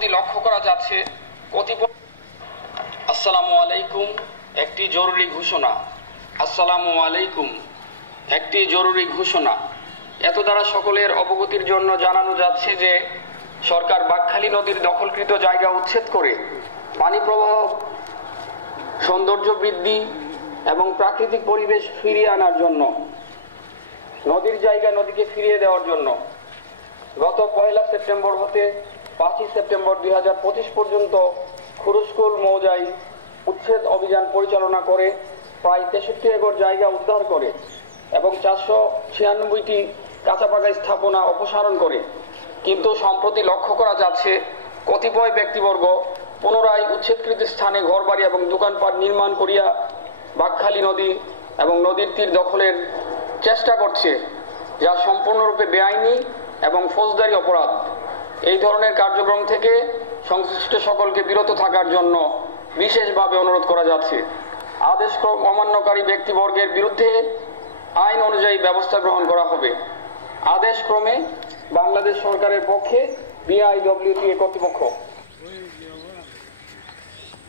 সম্প্রতি লক্ষ্য করা যাচ্ছে কতিপয়। আসসালামু আলাইকুম, একটি জরুরি ঘোষণা। আসসালামু আলাইকুম, একটি জরুরি ঘোষণা। এত দ্বারা সকলের অবগতির জন্য জানানো যাচ্ছে যে সরকার বাঁকখালী নদীর দখলকৃত জায়গা উচ্ছেদ করে পানি প্রবাহ, সৌন্দর্য বৃদ্ধি এবং প্রাকৃতিক পরিবেশ ফিরিয়ে আনার জন্য, নদীর জায়গা নদীকে ফিরিয়ে দেওয়ার জন্য গত 1 সেপ্টেম্বর হতে 5 সেপ্টেম্বর 2025 পর্যন্ত খুরুশকুল মৌজায় উচ্ছেদ অভিযান পরিচালনা করে প্রায় 63 একর জায়গা উদ্ধার করে এবং 496টি কাঁচাপাকা স্থাপনা অপসারণ করে। কিন্তু সম্প্রতি লক্ষ্য করা যাচ্ছে কতিপয় ব্যক্তিবর্গ পুনরায় উচ্ছেদকৃত স্থানে ঘরবাড়ি এবং দোকানপাট নির্মাণ করিয়া বাঁকখালী নদী এবং নদীর তীর দখলের চেষ্টা করছে, যা সম্পূর্ণরূপে বেআইনি এবং ফৌজদারি অপরাধ। এই ধরনের কার্যক্রম থেকে সংশ্লিষ্ট সকলকে বিরত থাকার জন্য বিশেষভাবে অনুরোধ করা যাচ্ছে। আদেশক্রম অমান্যকারী ব্যক্তিবর্গের বিরুদ্ধে আইন অনুযায়ী ব্যবস্থা গ্রহণ করা হবে। আদেশক্রমে বাংলাদেশ সরকারের পক্ষে BIWTA কর্তৃপক্ষ।